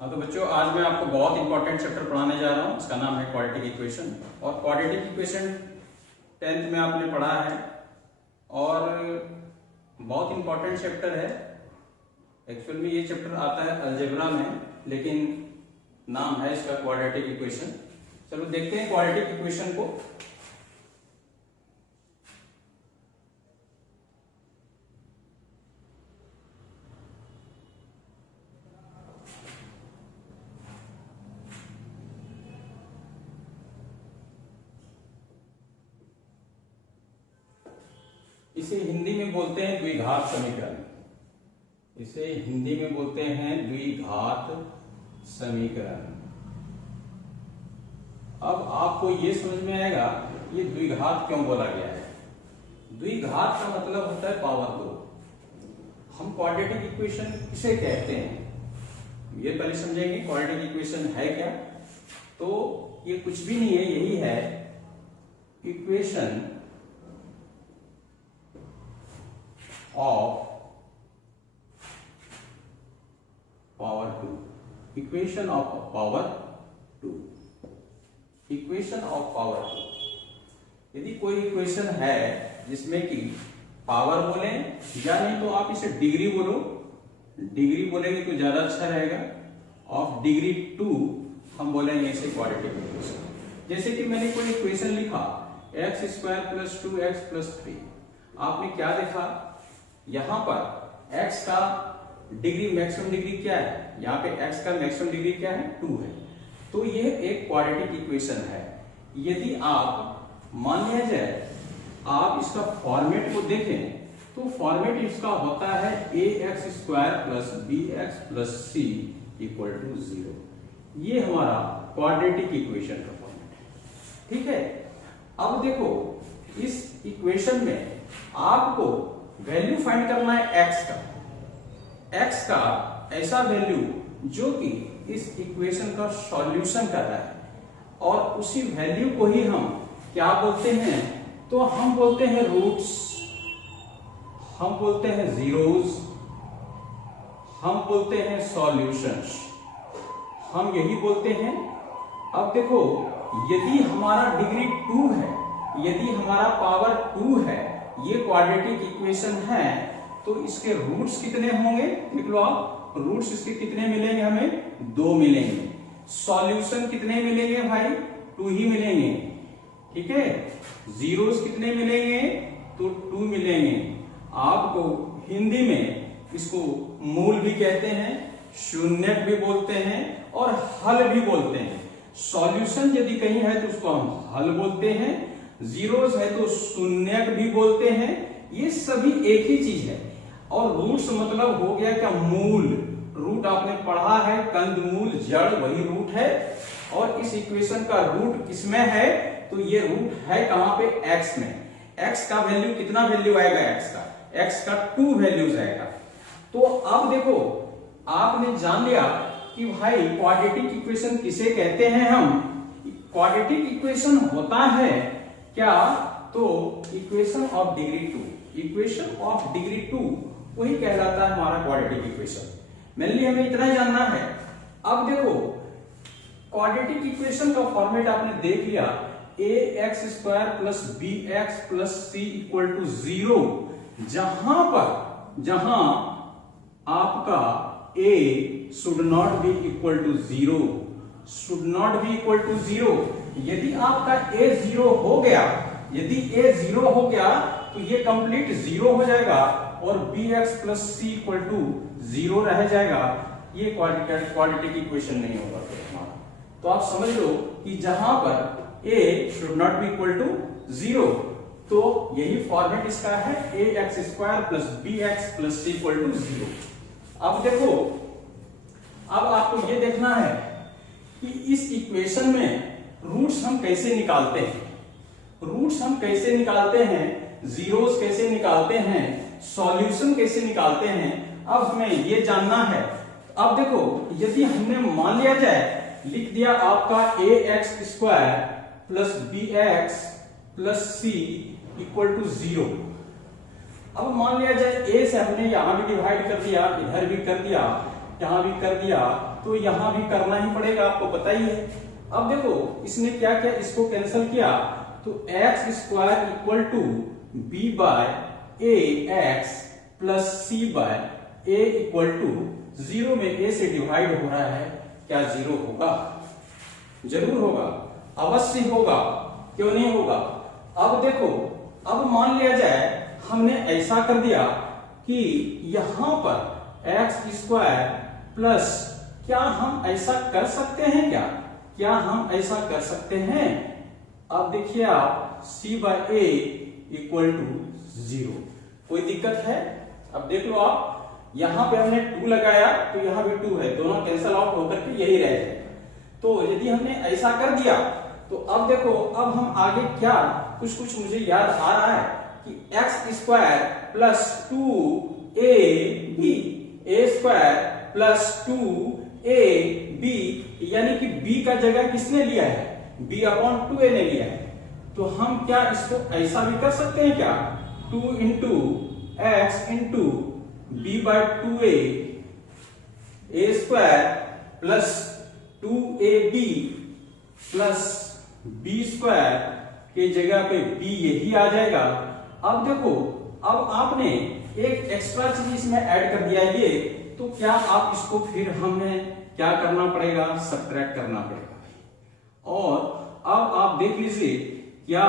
हाँ तो बच्चों, आज मैं आपको बहुत इंपॉर्टेंट चैप्टर पढ़ाने जा रहा हूँ। इसका नाम है क्वाड्रेटिक इक्वेशन। और क्वाड्रेटिक इक्वेशन 10th में आपने पढ़ा है और बहुत इंपॉर्टेंट चैप्टर है। एक्चुअल में ये चैप्टर आता है अलजेब्रा में, लेकिन नाम है इसका क्वाड्रेटिक इक्वेशन। चलो देखते हैं क्वाड्रेटिक इक्वेशन को। इसे हिंदी में बोलते हैं द्विघात समीकरण। इसे हिंदी में बोलते हैं द्विघात समीकरण। अब आपको ये समझ में आएगा ये द्विघात क्यों बोला गया है। द्विघात का मतलब होता है पावर 2। हम क्वाड्रेटिक इक्वेशन किसे कहते हैं ये पहले समझेंगे। क्वाड्रेटिक इक्वेशन है क्या, तो ये कुछ भी नहीं है, यही है equation of power 2। Equation of power 2। Equation of power 2। यदि कोई इक्वेशन है जिसमें कि पावर बोले या नहीं तो आप इसे डिग्री बोलो। डिग्री बोलेंगे तो ज्यादा अच्छा रहेगा। ऑफ डिग्री 2 हम बोलेंगे इसे क्वाड्रेटिक इक्वेशन। जैसे कि मैंने कोई इक्वेशन लिखा x² + 2x + 3। आपने क्या देखा, यहां पर x का डिग्री मैक्सिमम डिग्री क्या है, यहाँ पे x का मैक्सिमम डिग्री क्या है, 2 है। तो ये एक क्वाड्रेटिक इक्वेशन है। यदि आप मान लिया जाए आप इसका फॉर्मेट को देखें तो फॉर्मेट इसका होता है ax² + bx + c = 0। ये हमारा क्वाड्रेटिक इक्वेशन का फॉर्मेट है। ठीक है। अब देखो इस इक्वेशन में आपको वैल्यू फाइंड करना है x का ऐसा वैल्यू जो कि इस इक्वेशन का सॉल्यूशन कर रहा है। और उसी वैल्यू को ही हम क्या बोलते हैं, तो हम बोलते हैं रूट्स, हम बोलते हैं जीरोस, हम बोलते हैं सॉल्यूशंस, हम यही बोलते हैं। अब देखो यदि हमारा डिग्री 2 है, यदि हमारा पावर 2 है, ये क्वाड्रेटिक इक्वेशन है, तो इसके रूट्स कितने होंगे, देख लो आप। रूट्स इसके कितने मिलेंगे, हमें 2 मिलेंगे। सॉल्यूशन कितने मिलेंगे भाई, 2 ही मिलेंगे। ठीक है। जीरोस कितने मिलेंगे, तो 2 मिलेंगे। आपको हिंदी में इसको मूल भी कहते हैं, शून्यक भी बोलते हैं और हल भी बोलते हैं। सॉल्यूशन यदि कहीं है तो उसको हम हल बोलते हैं, जीरोस है तो शून्यक भी बोलते हैं। ये सभी एक ही चीज है। और रूट्स मतलब हो गया क्या, मूल। रूट आपने पढ़ा है, कंदमूल जड़ वही रूट है। और इस इक्वेशन का रूट किसमें है, तो ये रूट है कहां पे, x में। x का वैल्यू कितना वैल्यू आएगा, x का 2 वैल्यूज आएगा। तो अब देखो आपने जान लिया कि भाई क्वाड्रेटिक इक्वेशन किसे कहते हैं हम। क्वाड्रेटिक इक्वेशन होता है क्या, तो equation of degree 2। Equation of degree 2 वही कहलाता है हमारा क्वाड्रेटिक इक्वेशन। मेनली हमें इतना जानना है। अब देखो क्वाड्रेटिक इक्वेशन का फॉर्मेट आपने देख लिया, ax² + bx + c = 0। जहां आपका a should not be equal to 0, should not be equal to 0। यदि आपका a 0 हो गया, यदि a 0 हो गया तो ये कंप्लीट 0 हो जाएगा और bx + c = 0 रह जाएगा। ये क्वाड्रेटिक इक्वेशन नहीं होगा फिर हमारा। तो आप समझ लो कि जहां पर a should not be equal to 0, तो यही फॉर्मेट इसका है ax² + bx + c = 0। अब देखो, अब आपको ये देखना है कि इस इक्वेशन में रूट्स हम कैसे निकालते हैं। रूट्स हम कैसे निकालते हैं, जीरोस कैसे निकालते हैं, सॉल्यूशन कैसे निकालते हैं, अब हमें ये जानना है। अब देखो यदि हमने मान लिया जाए, लिख दिया आपका ax² + bx + c = 0। अब मान लिया जाए a से हमने यहां भी डिवाइड कर दिया, इधर भी कर दिया, यहाँ भी कर दिया, तो यहाँ भी करना ही पड़ेगा, आपको पता ही है। अब देखो इसने क्या किया, इसको कैंसिल किया, तो x square equal to b by a x plus c by a equal to 0 में ए से डिवाइड हो रहा है, क्या 0 होगा? जरूर होगा, अवश्य होगा, क्यों नहीं होगा? अब देखो, अब मान लिया जाए हमने ऐसा कर दिया कि यहां पर एक्स स्क्वायर प्लस, क्या हम ऐसा कर सकते हैं क्या हम ऐसा कर सकते हैं? अब देखिए आप c by a equal to 0, कोई दिक्कत है? अब देख लो आप, यहां पे हमने 2 लगाया तो यहां भी 2 है, दोनों कैंसल आउट होकर के यही रह जाएगा। तो यदि हमने ऐसा कर दिया तो अब देखो, अब हम आगे क्या, कुछ मुझे याद आ रहा है कि एक्स स्क्वायर प्लस 2ab, ए स्क्वायर प्लस 2ab, यानी कि b का जगह किसने लिया है? b अपॉन 2a ने लिया है। तो हम क्या इसको ऐसा भी कर सकते हैं क्या? 2 into x into b by 2a, a square plus 2ab plus b square के जगह पे b यही आ जाएगा। अब देखो, अब आपने एक एक्स्ट्रा चीज इसमें ऐड कर दिया ये, तो क्या आप इसको फिर हमें क्या करना पड़ेगा? सब्ट्रैक्ट करना पड़ेगा। और अब आप देख लीजिए, क्या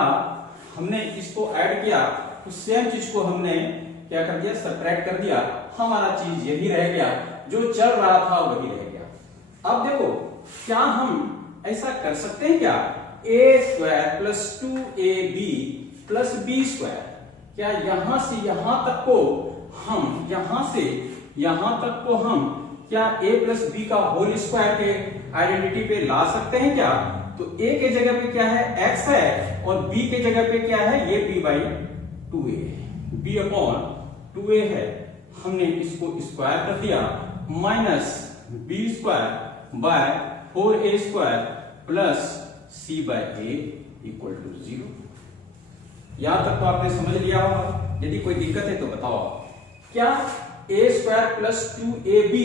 हमने इसको ऐड किया तो सेम चीज को हमने क्या कर दिया? सब्ट्रैक्ट कर दिया, हमारा चीज यही रह गया, जो चल रहा था वही रह गया। अब देखो, क्या हम ऐसा कर सकते हैं क्या? A square plus 2ab plus b square, क्या यहां से यहां तक को हम, यहां से यहां तक को हम क्या a प्लस बी का होल स्क्वायर के आइडेंटिटी पे ला सकते हैं क्या? तो a के जगह पे क्या है? x है, और b के जगह पे क्या है? ये b by 2a, b upon 2a है। हमने इसको स्क्वायर कर दिया, minus b square by 4a square plus c by a equal to 0। यहां तक तो आपने समझ लिया होगा, यदि कोई दिक्कत है तो बताओ। क्या a square plus 2ab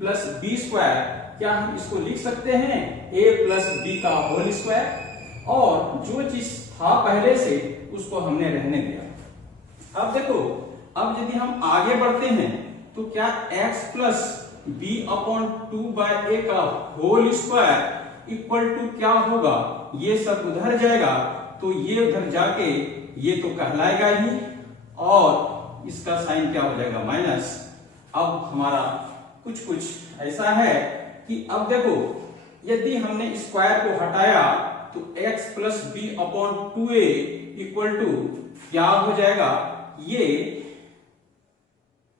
plus b square, क्या हम इसको लिख सकते हैं a प्लस b का होल स्क्वायर? और जो चीज था पहले से उसको हमने रहने दिया। अब देखो, अब यदि हम आगे बढ़ते हैं तो क्या x plus b upon 2 by a का होल स्क्वायर इक्वल टू क्या होगा? ये सब उधर जाएगा, तो ये उधर जाके ये तो कहलाएगा ही, और इसका साइन क्या हो जाएगा? माइनस। अब हमारा कुछ ऐसा है कि अब देखो, यदि हमने स्क्वायर को हटाया तो x plus b upon 2a equal to क्या हो जाएगा? ये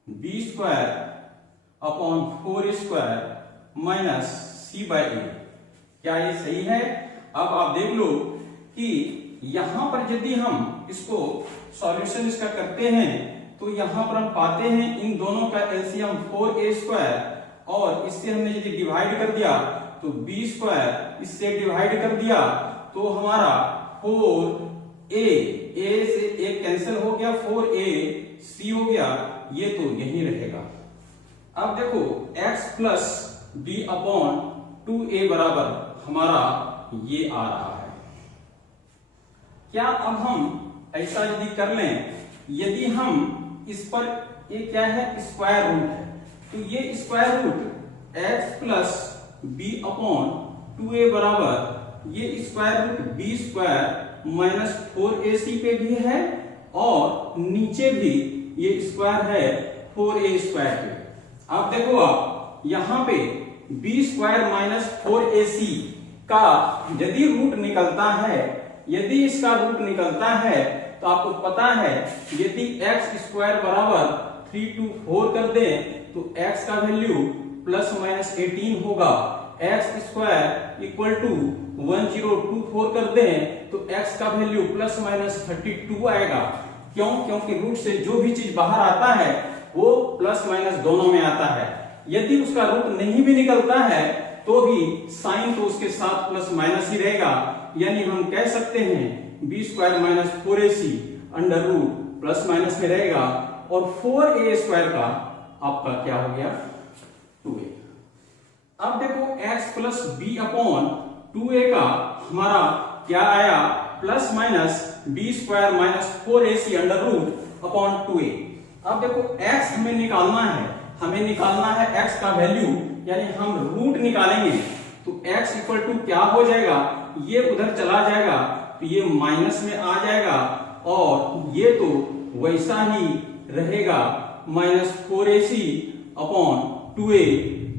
b square upon 4a square minus c by a। क्या ये सही है? अब आप देख लो कि यहां पर यदि हम इसको सॉल्यूशन इसका करते हैं तो यहां पर हम पाते हैं इन दोनों का एलसीएम 4a स्क्वायर, और इससे हमने यदि डिवाइड कर दिया तो b स्क्वायर, इससे डिवाइड कर दिया तो हमारा 4a, a से एक कैंसिल हो गया, 4a c हो गया, ये तो यही रहेगा। अब देखो x plus b upon 2a बराबर हमारा ये आ रहा है। क्या अब हम ऐसा यदि कर लें, यदि हम इस पर, ये क्या है? स्क्वायर रूट है, तो ये square root x plus b upon 2a बराबर ये square root b square minus 4ac पे भी है, और नीचे भी ये स्क्वायर है 4a स्क्वायर पे। अब देखो, आप यहां पे b स्क्वायर माइनस 4ac का यदि रूट निकलता है, यदि इसका रूट निकलता है तो आपको पता है, यदि x स्क्वायर बराबर 3 to 4 कर दें तो x का वैल्यू प्लस माइनस 18 होगा, x स्क्वायर इक्वल टू 1024 कर दें तो x का वैल्यू प्लस माइनस 32 आएगा। क्यों? क्योंकि रूट से जो भी चीज बाहर आता है वो प्लस माइनस दोनों में आता है। यदि उसका रूट नहीं भी निकलता है तो भी साइन तो उसके साथ प्लस माइनस ही रहेगा, यानी हम कह सकते हैं b square minus 4ac under root plus minus में रहेगा, और 4a स्क्वायर का आपका क्या हो गया? 2a। अब देखो x plus b upon 2a का हमारा क्या आया, plus minus b square minus 4ac under root upon 2a। अब देखो x हमें निकालना है x का वैल्यू, यानी हम रूट निकालेंगे तो x इक्वल टू क्या हो जाएगा, ये उधर चला जाएगा तो ये माइनस में आ जाएगा और ये तो वैसा ही रहेगा माइनस 4ac अपॉन 2a।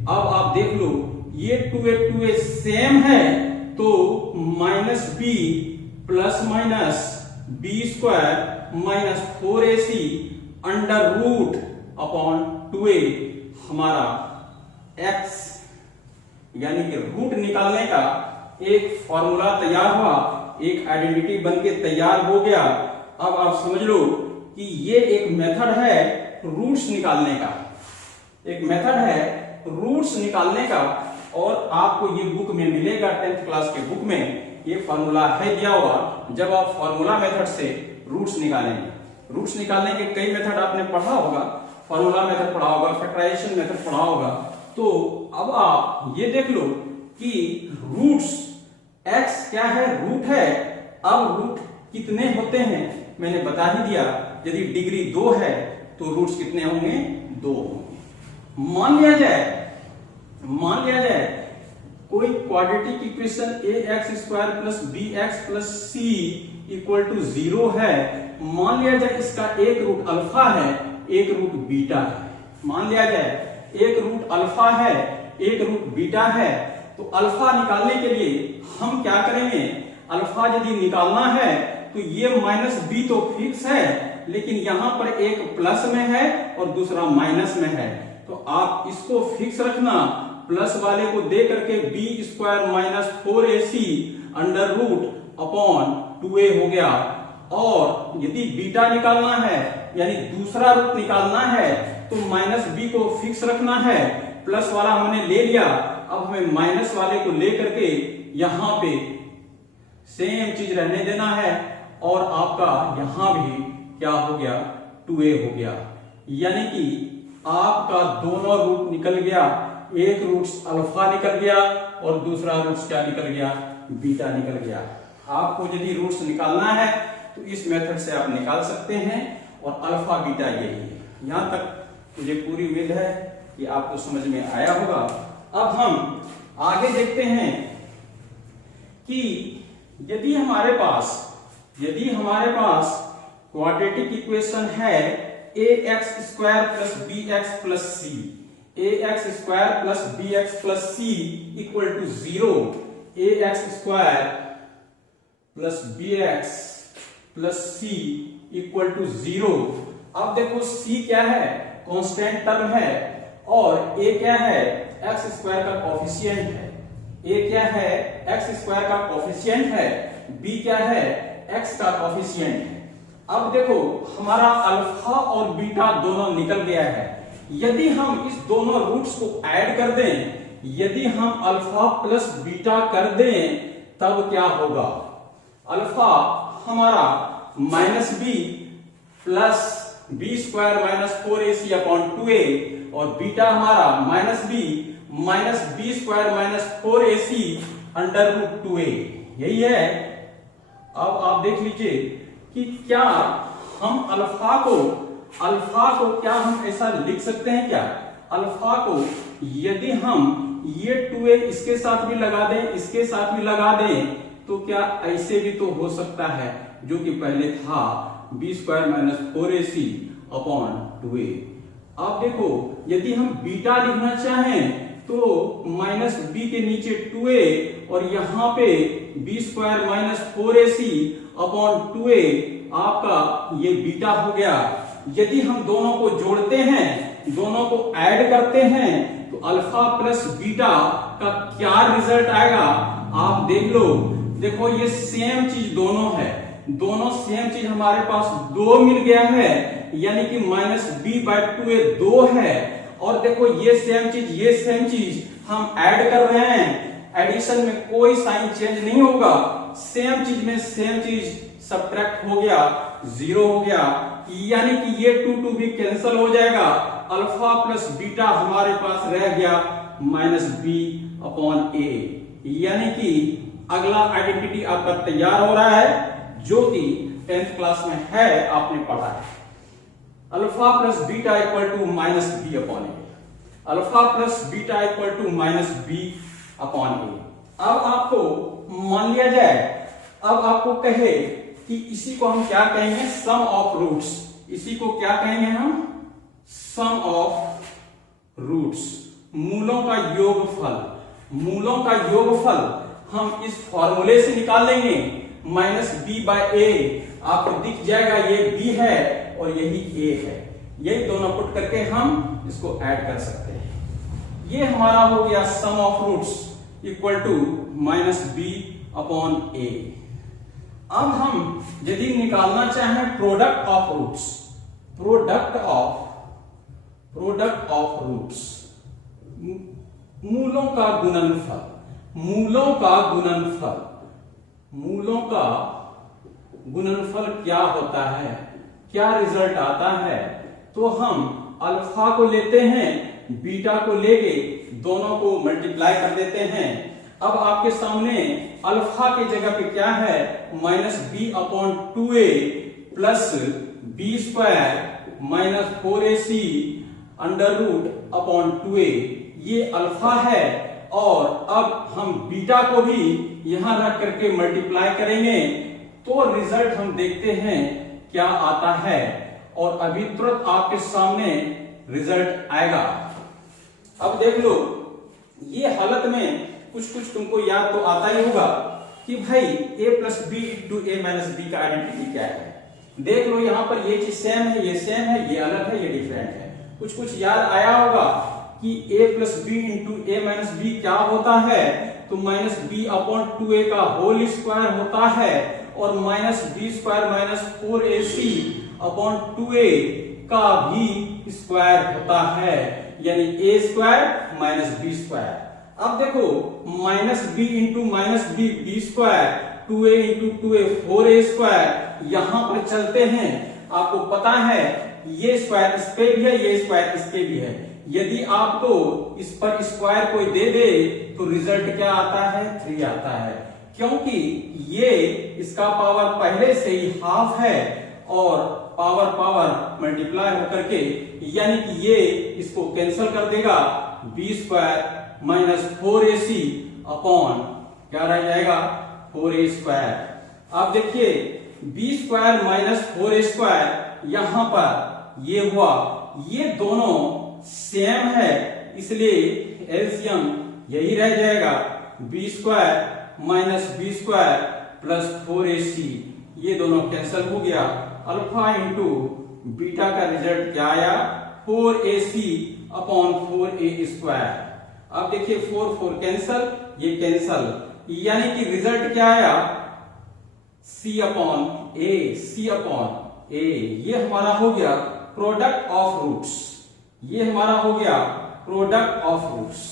अब आप देख लो ये 2a सेम है तो minus b plus minus b square minus 4ac under root upon 2a हमारा x यानी कि रूट निकालने का एक फॉर्मूला तैयार हुआ, एक आइडेंटिटी बनके तैयार हो गया। अब आप समझ लो कि ये एक मेथड है रूट्स निकालने का, एक मेथड है रूट्स निकालने का, और आपको ये बुक में मिलेगा 10th क्लास के बुक में ये फॉर्मूला है दिया हुआ। जब आप फॉर्मूला मेथड से रूट्स निकालेंगे, रूट्स निकालने के कई मेथड आपने पढ़ा होगा, फॉर्मूला मेथड पढ़ा होगा, फैक्टराइजेशन मेथड पढ़ा होगा। तो अब आप ये देख लो कि रूट्स x क्या है, रूट है। अब रूट कितने होते हैं मैंने बता ही दिया, यदि डिग्री 2 है तो रूट्स कितने होंगे, 2 होंगे। मान लिया जाए कोई quadratic equation ax square plus bx plus c equal to 0 है। मान लिया जाए इसका एक रूट अल्फा है, एक रूट बीटा है। मान लिया जाए एक रूट अल्फा है, एक रूट बीटा है। तो अल्फा निकालने के लिए हम क्या करेंगे, अल्फा यदि निकालना है तो ये माइनस बी तो फिक्स है, लेकिन यहां पर एक प्लस में है और दूसरा माइनस में है, तो आप इसको फिक्स रखना। प्लस वाले को दे करके b square minus 4ac under root upon 2a हो गया। और यदि बीटा निकालना है यानी दूसरा रूट निकालना है तो माइनस बी को फिक्स रखना है। प्लस वाला हमने ले लिया, अब हमें माइनस वाले को लेकर के यहां पे सेम चीज रहने देना है, और आपका यहां भी क्या हो गया, 2a हो गया। यानी कि आपका दोनों रूट निकल गया, एक रूट अल्फा निकल गया और दूसरा रूट क्या निकल गया, बीटा निकल गया। आपको यदि रूट्स निकालना है तो इस मेथड से आप निकाल सकते हैं, और अल्फा बीटा यही है। यहां तक मुझे पूरी उम्मीद है कि आपको समझ में आया होगा। अब हम आगे देखते हैं कि यदि हमारे पास क्वाड्रेटिक इक्वेशन है ax square plus bx plus c, ax square plus bx plus c equal to 0, ax square plus bx plus c equal to 0। अब देखो c क्या है, कांस्टेंट टर्म है, और a क्या है, x स्क्वायर का कोफिशिएंट है। a क्या है, x स्क्वायर का कोफिशिएंट है, b क्या है, x का कोफिशिएंट है। अब देखो हमारा अल्फा और बीटा दोनों निकल गया है। यदि हम इस दोनों रूट्स को ऐड कर दें, यदि हम अल्फा प्लस बीटा कर दें तब क्या होगा, अल्फा हमारा minus b plus b square minus 4ac upon 2a, और बीटा हमारा minus b square minus 4ac under root 2a। यही है। अब आप देख लीजिए कि क्या हम अल्फा को क्या हम ऐसा लिख सकते हैं क्या, अल्फा को यदि हम ये 2a इसके साथ भी लगा दें, इसके साथ भी लगा दें, तो क्या ऐसे भी तो हो सकता है जो कि पहले था B square minus 4ac upon 2a। अब देखो यदि हम बीटा लिखना चाहें तो माइनस बी के नीचे 2a और यहां पे B square minus 4ac upon 2a, आपका ये बीटा हो गया। यदि हम दोनों को जोड़ते हैं, दोनों को ऐड करते हैं, तो अल्फा प्लस बीटा का क्या रिजल्ट आएगा आप देख लो। देखो ये सेम चीज दोनों है, दोनों सेम चीज हमारे पास 2 मिल गया है, यानी कि माइनस बी बाय 2a 2 है। और देखो ये सेम चीज हम ऐड कर रहे हैं, एडिशन में कोई साइन चेंज नहीं होगा, सेम चीज में सेम चीज सब्ट्रैक्ट हो गया, 0 हो गया, यानी कि ये 2 भी कैंसिल हो जाएगा। अल्फा प्लस बीटा हमारे पास रह गया माइनस बी अपॉन ए। यानी कि अगला आइडेंटिटी आपका तैयार हो रहा है जो कि 10th क्लास में है, आपने पढ़ा है। Alpha plus beta equal to minus b upon a. Alpha plus beta equal to minus b upon a. अब आपको मान लिया जाए, अब आपको कहे कि इसी को हम क्या कहेंगे, सम ऑफ रूट्स। इसी को क्या कहेंगे हम, सम ऑफ रूट्स, मूलों का योगफल। मूलों का योगफल हम इस फॉर्मूले से निकाल लेंगे, माइनस बी बाय ए। आपको दिख जाएगा ये बी है और यही ए है, यही दोनों पुट करके हम इसको ऐड कर सकते हैं। ये हमारा हो गया sum of roots equal to minus b upon a. अब हम यदि निकालना चाहें product of roots, product of roots, मूलों का गुणनफल, मूलों का गुणनफल, मूलों का गुणनफल क्या होता है, क्या रिजल्ट आता है, तो हम अल्फा को लेते हैं, बीटा को लेके दोनों को मल्टीप्लाई कर देते हैं। अब आपके सामने अल्फा की जगह पे क्या है, minus b upon 2a plus b square minus 4ac under root upon 2a, ये अल्फा है। और अब हम बीटा को भी यहां रख करके मल्टीप्लाई करेंगे तो रिजल्ट हम देखते हैं क्या आता है, और अभी तुरंत आपके सामने रिजल्ट आएगा। अब देख लो, ये हालत में कुछ कुछ तुमको याद तो आता ही होगा कि भाई a plus b into a minus b का आइडेंटिटी क्या है। देख लो यहां पर ये चीज सेम है, ये सेम है, ये अलग है, ये डिफरेंट है। कुछ कुछ याद आया होगा कि a plus b into a minus b क्या होता है, तो माइनस बी अपॉन 2a का होल स्क्वायर होता है, और minus b square minus 4ac upon 2a का भी स्क्वायर होता है, यानी a square minus b square. अब देखो minus b into minus b b square, 2a into 2a 4a square, यहां पर चलते हैं। आपको पता है ये स्क्वायर इस पे भी है, ये स्क्वायर इसके भी है। यदि आपको इस पर स्क्वायर कोई दे दे तो रिजल्ट क्या आता है, 3 आता है, क्योंकि ये इसका पावर पहले से ही हाफ है और पावर पावर मल्टीप्लाई होकर के, यानी कि ये इसको कैंसिल कर देगा, B square minus 4ac upon क्या रह जाएगा, 4a स्क्वायर। अब देखिए B square minus 4a square, यहां पर ये हुआ, ये दोनों सेम है, इसलिए एलसीएम यही रह जाएगा, b square minus b square plus 4ac, ये दोनों कैंसिल हो गया। अल्फा इंटू बीटा का रिजल्ट क्या आया, 4ac अपॉन 4a स्क्वायर। अब देखिए 4 4 कैंसल, ये कैंसल, यानी कि रिजल्ट क्या आया, c upon a, c upon a। ये हमारा हो गया प्रोडक्ट ऑफ रूट्स, ये हमारा हो गया प्रोडक्ट ऑफ रूट्स।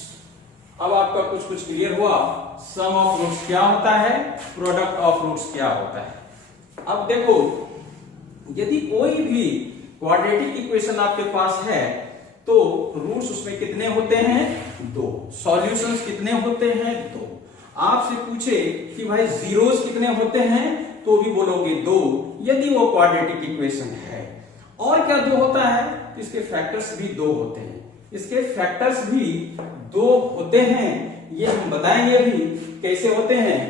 अब आपका कुछ कुछ क्लियर हुआ, सम ऑफ रूट्स क्या होता है, प्रोडक्ट ऑफ रूट्स क्या होता है। अब देखो यदि कोई भी क्वाड्रेटिक इक्वेशन आपके पास है तो रूट्स उसमें कितने होते हैं, 2। सॉल्यूशंस कितने होते हैं, 2। आपसे पूछे कि भाई जीरोस कितने होते हैं तो भी बोलोगे 2, यदि वो क्वाड्रेटिक इक्वेशन है। और क्या 2 होता है, इसके फैक्टर्स भी 2 होते हैं, इसके फैक्टर्स भी 2 होते हैं, ये हम बताएंगे भी कैसे होते हैं।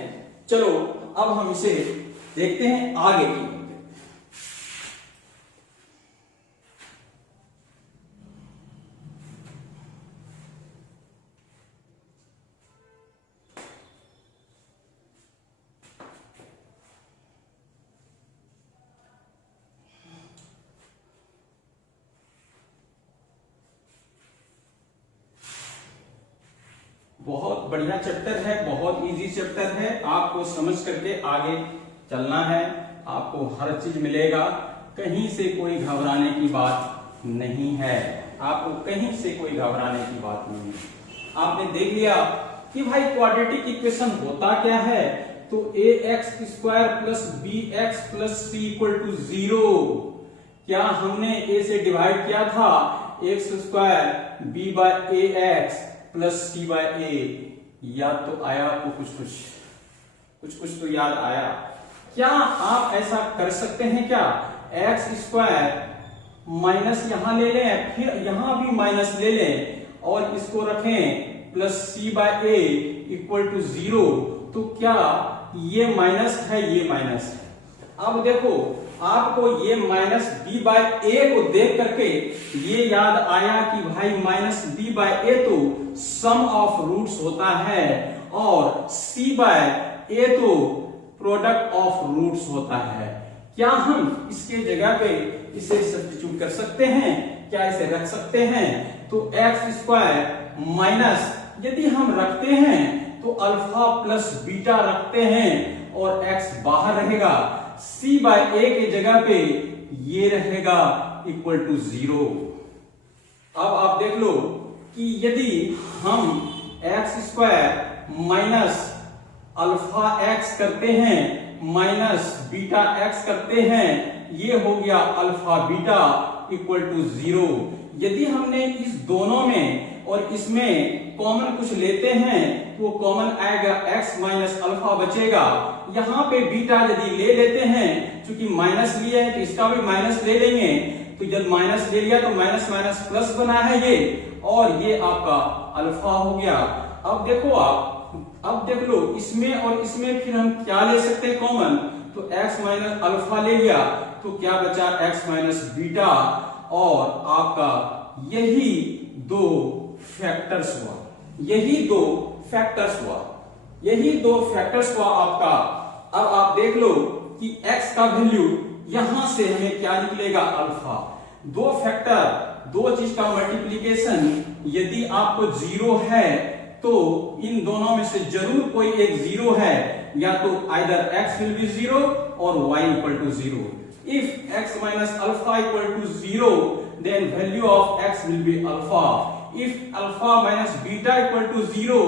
चलो अब हम इसे देखते हैं आगे की। बहुत बढ़िया चैप्टर है, बहुत इजी चैप्टर है, आपको समझ करके आगे चलना है, आपको हर चीज मिलेगा, कहीं से कोई घबराने की बात नहीं है, आपको कहीं से कोई घबराने की बात नहीं है। आपने देख लिया कि भाई क्वाड्रेटिक इक्वेशन होता क्या है, तो ax square plus bx plus c equal to 0। क्या हमने a से डिवाइड किया था, x square b by ax plus c by a. याद तो आया आपको, कुछ तो याद आया। क्या आप ऐसा कर सकते हैं क्या, एक्स स्क्वायर माइनस यहां ले लें, फिर यहां भी माइनस ले लें और इसको रखें plus c by a equal to 0। तो क्या ये माइनस है, ये माइनस है। अब देखो आपको ये माइनस बी बाय ए को देख करके ये याद आया कि भाई माइनस बी बाय ए तो सम ऑफ रूट्स होता है और सी बाय ए तो प्रोडक्ट ऑफ रूट्स होता है। क्या हम इसके जगह पे इसे सब्स्टिट्यूट कर सकते हैं, क्या इसे रख सकते हैं? तो एक्स स्क्वायर माइनस यदि हम रखते हैं तो अल्फा प्लस बीटा रखते हैं और एक्स बाहर रहेगा, सी बाय ए के जगह पे ये रहेगा इक्वल टू 0। अब आप देख लो कि यदि हम x square minus alpha x करते हैं माइनस बीटा एक्स करते हैं, ये हो गया अल्फा बीटा इक्वल टू 0। यदि हमने इस दोनों में और इसमें कॉमन कुछ लेते हैं तो वो कॉमन आएगा, x माइनस अल्फा बचेगा। यहां पे बीटा यदि ले लेते हैं, क्योंकि माइनस लिया है तो इसका भी माइनस ले लेंगे, तो जब माइनस ले लिया तो माइनस माइनस प्लस बना है ये, और ये आपका अल्फा हो गया। अब देखो अब देख लो इसमें और इसमें फिर हम क्या ले सकते हैं कॉमन, तो x माइनस अल्फा ले लिया तो क्या बचा, x माइनस बीटा, और आपका यही दो फैक्टर्स हुआ, यही दो फैक्टर्स हुआ आपका। अब आप देख लो कि x का वैल्यू यहां से हमें क्या निकलेगा, अल्फा। दो फैक्टर, दो चीज का मल्टीप्लीकेशन यदि आपको 0 है तो इन दोनों में से जरूर कोई एक 0 है, या तो आइदर x विल बी 0 और y equal to 0। If x minus alpha equal to 0 then value of x will be alpha. If alpha minus beta equal to 0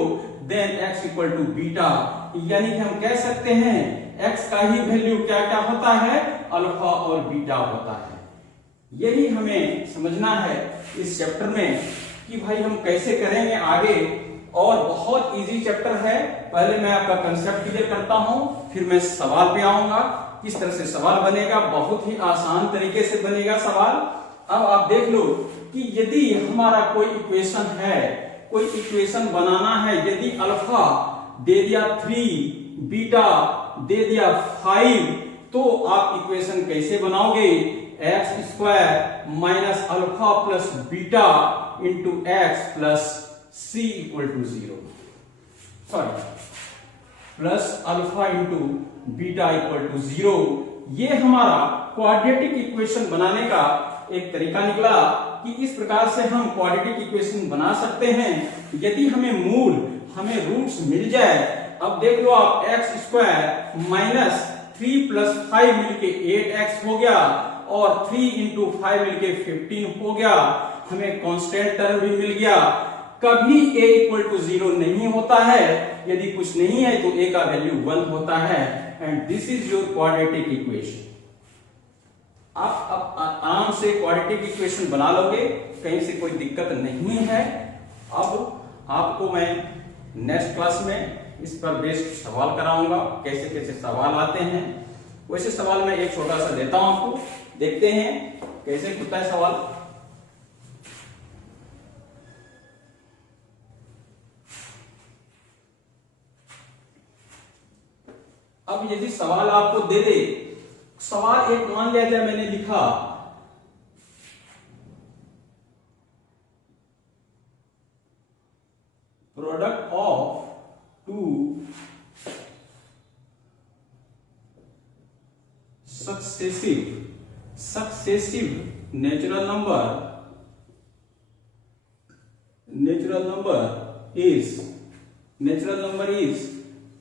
then x equal to beta. यानी कि हम कह सकते हैं x का ही value क्या क्या होता है, अल्फा और बीटा होता है। यही हमें समझना है इस चैप्टर में कि भाई हम कैसे करेंगे आगे, और बहुत इजी चैप्टर है। पहले मैं आपका कंसेप्ट क्लियर करता हूं, फिर मैं सवाल पे आऊंगा। किस तरह से सवाल बनेगा, बहुत ही आसान तरीके से बनेगा सवाल। अब आप देख लो कि यदि हमारा कोई इक्वेशन है, कोई इक्वेशन बनाना है, यदि अल्फा दे दिया 3, बीटा दे दिया 5, तो आप इक्वेशन कैसे बनाओगे, x square minus alpha plus beta into x plus c equal to 0, sorry plus alpha into beta equal to 0। ये हमारा क्वाड्रेटिक इक्वेशन बनाने का एक तरीका निकला कि इस प्रकार से हम क्वाड्रेटिक इक्वेशन बना सकते हैं यदि हमें रूट्स मिल जाए। अब देख लो आप, एक्स स्क्वायर माइनस 3 प्लस 5 मिलके 8x हो गया और 3 इंटू 5 मिलके 15 हो गया। हमें कांस्टेंट टर्म भी मिल गया। कभी a इक्वल टू 0 नहीं होता है, यदि कुछ नहीं है तो a का वैल्यू 1 होता है, and this is your quadratic equation. आप आराम से क्वाड्रेटिक इक्वेशन बना लोगे, कहीं से कोई दिक्कत नहीं है। अब आपको मैं नेक्स्ट क्लास में इस पर बेस्ड सवाल कराऊंगा, कैसे कैसे सवाल आते हैं। वैसे सवाल मैं एक छोटा सा देता हूं आपको, देखते हैं कैसे होता है सवाल। अब यदि सवाल आपको दे दे, सवाल एक मान लिया जाए, मैंने लिखा product of two successive natural number is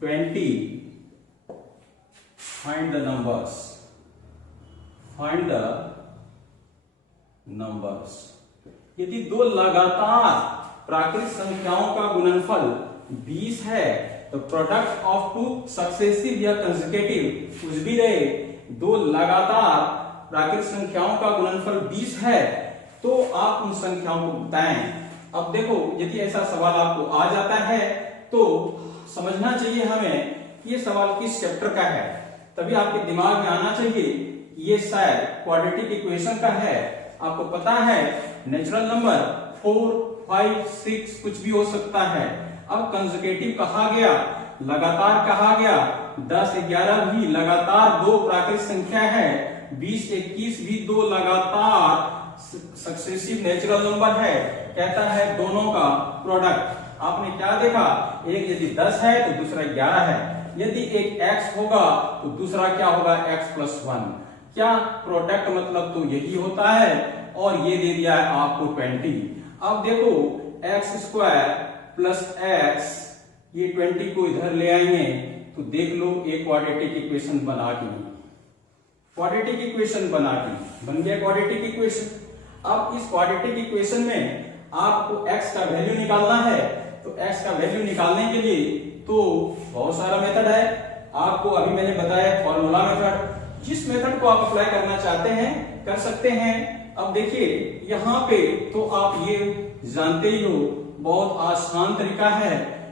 20। Find the numbers. यदि दो लगातार प्राकृतिक संख्याओं का गुणनफल 20 है तो प्रोडक्ट ऑफ टू सक्सेसिव या कंसेक्यूटिव कुछ भी रहे, दो लगातार प्राकृतिक संख्याओं का गुणनफल 20 है तो आप उन संख्याओं को बताएं। अब देखो यदि ऐसा सवाल आपको आ जाता है तो समझना चाहिए हमें ये सवाल किस चैप्टर का है, तभी आपके दिमाग में आना चाहिए ये शायद क्वाड्रेटिक इक्वेशन का है। आपको पता है नेचुरल नंबर 4, 5, 6 कुछ भी हो सकता है। अब कंसेक्यूटिव कहा गया, लगातार कहा गया, 10, 11 भी लगातार दो प्राकृतिक संख्या है, 20, 21 भी दो लगातार सक्सेसिव नेचुरल नंबर है। कहता है दोनों का प्रोडक्ट। आपने क्या देखा, एक यदि 10 है तो दूसरा 11 है, यदि एक x होगा तो दूसरा क्या होगा x + 1। क्या प्रोडक्ट मतलब तो यही होता है, और ये दे दिया है आपको 20। अब देखो x² + x, ये 20 को इधर ले आएंगे तो देख लो एक क्वाड्रेटिक इक्वेशन बना दी, क्वाड्रेटिक इक्वेशन बना दी, बन गया क्वाड्रेटिक इक्वेशन। अब इस क्वाड्रेटिक इक्वेशन में आपको x का वैल्यू निकालना है, तो x का वैल्यू निकालने के लिए तो बहुत सारा मेथड है। आपको अभी मैंने बताया फॉर्मूला मेथड, जिस मेथड को आप अप्लाई करना चाहते हैं कर सकते हैं। अब देखिए यहाँ पे तो आप ये जानते ही हो बहुत आसान तरीका है,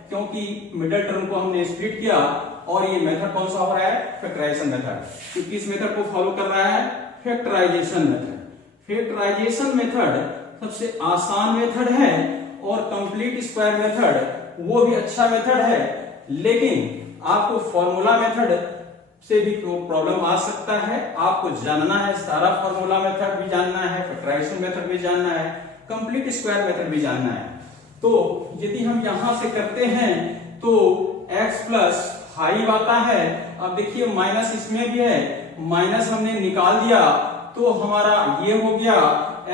क्योंकि मिडिल टर्म को हमने स्प्लिट किया, और ये मेथड कौन सा हो रहा है, फैक्टराइजेशन मेथड। क्योंकि इस मेथड को फॉलो कर रहा है फैक्टराइजेशन मेथड। फैक्टराइजेशन मेथड सबसे आसान मेथड है, और कंप्लीट स्क्वायर मेथड वो भी अच्छा मेथड है, लेकिन आपको फॉर्मूला मेथड से भी प्रॉब्लम आ सकता है। आपको जानना है सारा फॉर्मूला मेथड भी जानना है, फैक्टराइजेशन मेथड भी जानना है, कंप्लीट स्क्वायर मेथड भी जानना है। तो यदि हम यहां से करते हैं तो x + 5 आता है। अब देखिए माइनस इसमें भी है, माइनस हमने निकाल दिया तो हमारा ये हो गया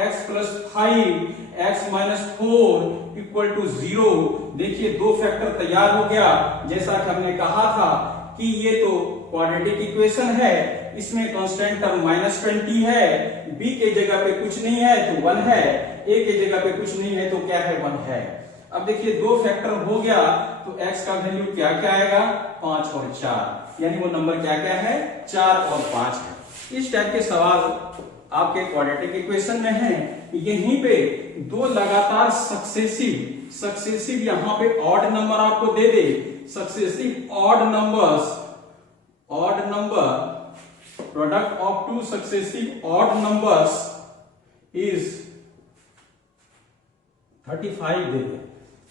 x + 5 x - 4 = 0। देखिए दो फैक्टर तैयार हो गया। जैसा कि हमने कहा था कि ये तो क्वाड्रेटिक इक्वेशन है, इसमें कांस्टेंट टर्म -20 है, b के जगह पे कुछ नहीं है तो 1 है, a के जगह पे कुछ नहीं है तो क्या है, 1 है। अब देखिए दो फैक्टर हो गया तो x का वैल्यू क्या क्या आएगा, 5 और 4, यानी वो नंबर क्या क्या है, 4 और 5 है। इस टाइप के सवाल आपके क्वाड्रेटिक इक्वेशन में है। यहीं पे दो लगातार सक्सेसिव यहाँ पे ऑड नंबर आपको दे दे, successive odd number product of two successive odd numbers is 35 दे दे,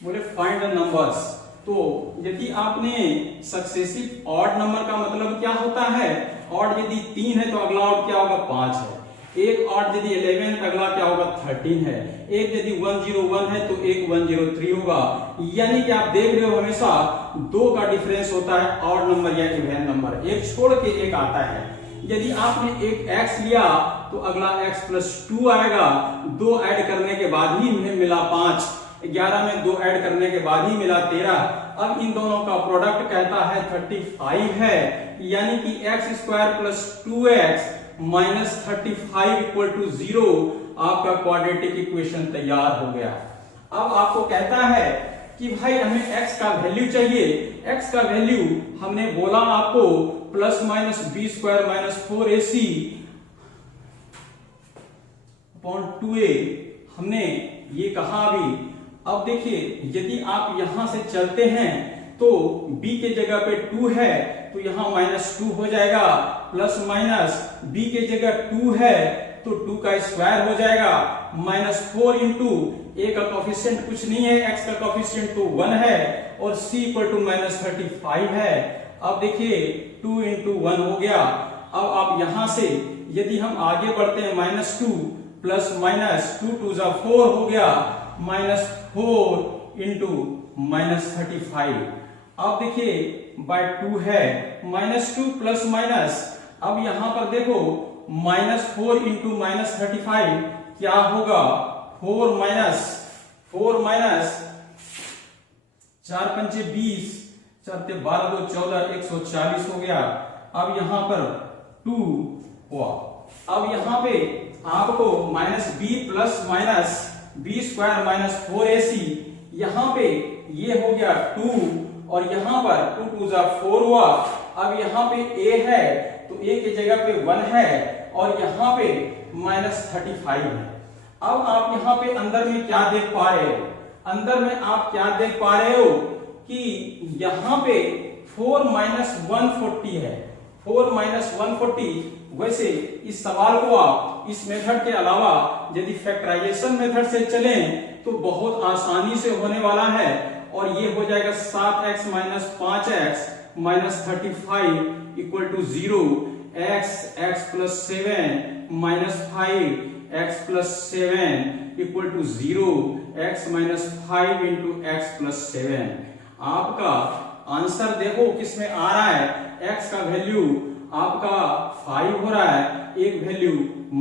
बोले फाइंड द नंबर्स। तो यदि आपने सक्सेसिव ऑड नंबर का मतलब क्या होता है, ऑड यदि 3 है तो अगला ऑड क्या होगा, 5 है। एक ऑड यदि 11 है तो अगला क्या होगा, 13 है। एक यदि 101 है तो एक 103 होगा। यानी कि आप देख रहे हो हमेशा दो का डिफरेंस होता है ऑड नंबर या इवन नंबर, एक छोड़ के एक आता है। यदि आपने एक x लिया तो अगला x + 2 आएगा, दो ऐड करने के बाद ही मिला 5, 11 में दो ऐड करने के बाद ही मिला 13। अब इन दोनों का प्रोडक्ट कहता है 35 है, यानी कि x² + 2x - 35 = 0। आपका क्वाड्रेटिक इक्वेशन तैयार हो गया। अब आपको कहता है कि भाई हमें x का वैल्यू चाहिए। x का वैल्यू हमने बोला आपको ± b² - 4ac / 2a, हमने ये कहा अभी। अब देखिए यदि आप यहां से चलते हैं तो b के जगह पे 2 है तो यहां -2 हो जाएगा, प्लस b के जगह 2 है तो 2 का स्क्वायर हो जाएगा, -4 × a का कोफिशिएंट कुछ नहीं है, x का कोफिशिएंट तो 1 है, और c = -35 है। अब देखिए 2 × 1 हो गया। अब आप यहां से यदि हम आगे बढ़ते हैं, -2 प्लस -2 × 2 = 4 हो गया, -4 × -35। अब देखिए बाय 2 है, -2 प्लस माइनस, अब यहां पर देखो -4 × -35 क्या होगा, 4 माइनस 4 × 5 = 20, 4 × 12 = 14, 140 हो गया। अब यहां पर 2 हुआ। अब यहां पे आपको -b प्लस -b² - 4ac, यहां पे ये हो गया 2, और यहां पर 2 × 2 = 4 हुआ। अब यहां पे a है तो a की जगह पे 1 है, और यहां पे -35 है। अब आप यहाँ पे अंदर में क्या देख पा रहे हो, अंदर में आप क्या देख पा रहे हो कि यहाँ पे 4 माइनस 140 है, 4 माइनस 140। वैसे इस सवाल को आप इस मेथड के अलावा यदि फैक्टराइजेशन मेथड से चलें तो बहुत आसानी से होने वाला है, और ये हो जाएगा 7x minus 5x minus 35 equal to 0, x plus 7 minus 5x plus 7 equal to 0, x minus 5 into x plus 7। आपका आंसर देखो किसमें आ रहा है, x का वैल्यू आपका 5 हो रहा है, एक वैल्यू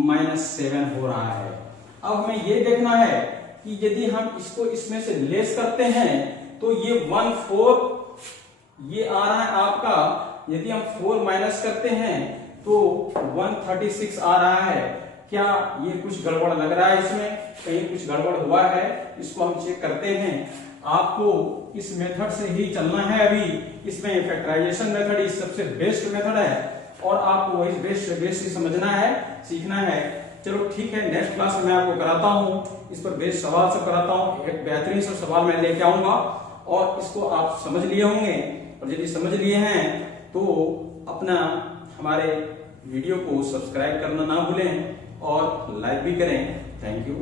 माइनस 7 हो रहा है। अब हमें ये देखना है कि यदि हम इसको इसमें से लेस करते हैं तो ये 1/4 ये आ रहा है आपका, यदि हम 4 माइनस करते हैं तो 136 आ रहा है। क्या ये कुछ गड़बड़ लग रहा है, इसमें कहीं कुछ गड़बड़ हुआ है, इसको हम चेक करते हैं। आपको इस मेथड से ही चलना है, अभी इसमें फैक्टराइजेशन मेथड इस सबसे बेस्ट मेथड है और आपको वही बेस्ट ही समझना है, सीखना है। चलो ठीक है, नेक्स्ट क्लास में मैं आपको कराता हूँ, इस पर बेस्ट सवाल सब कराता हूँ, एक बेहतरीन सा सवाल मैं लेके आऊंगा और इसको आप समझ लिए होंगे, और यदि समझ लिए हैं तो अपना हमारे वीडियो को सब्सक्राइब करना ना भूलें और लाइक भी करें। Thank you.